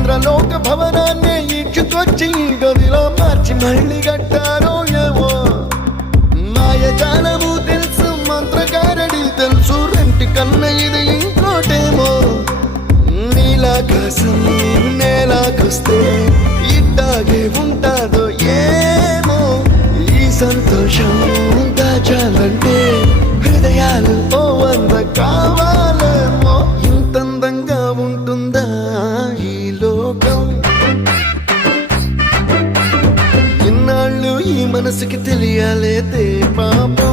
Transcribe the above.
ఇంద్రలోక భవనాన్ని ఈడ్చుకొచ్చి గదిలో మార్చి మళ్ళీ కట్టారో ఏమో మాయజాలము తెలుసు మంత్రగారడి తెలుసు రెంటి కన్న ఇది ఇంకోటేమో నీలాకాశం నేలాకొస్తే ఇట్టాగే ఉంటాదో ఏమో ఈ సంతోషం దాచాలంటే హృదయాలు ఓ వంద కావాలేమో ఇంతందంగా ఉంటుందా ఈ లోకం ఇన్నాళ్ళు ఈ మనసుకి తెలియాలేదే పాపం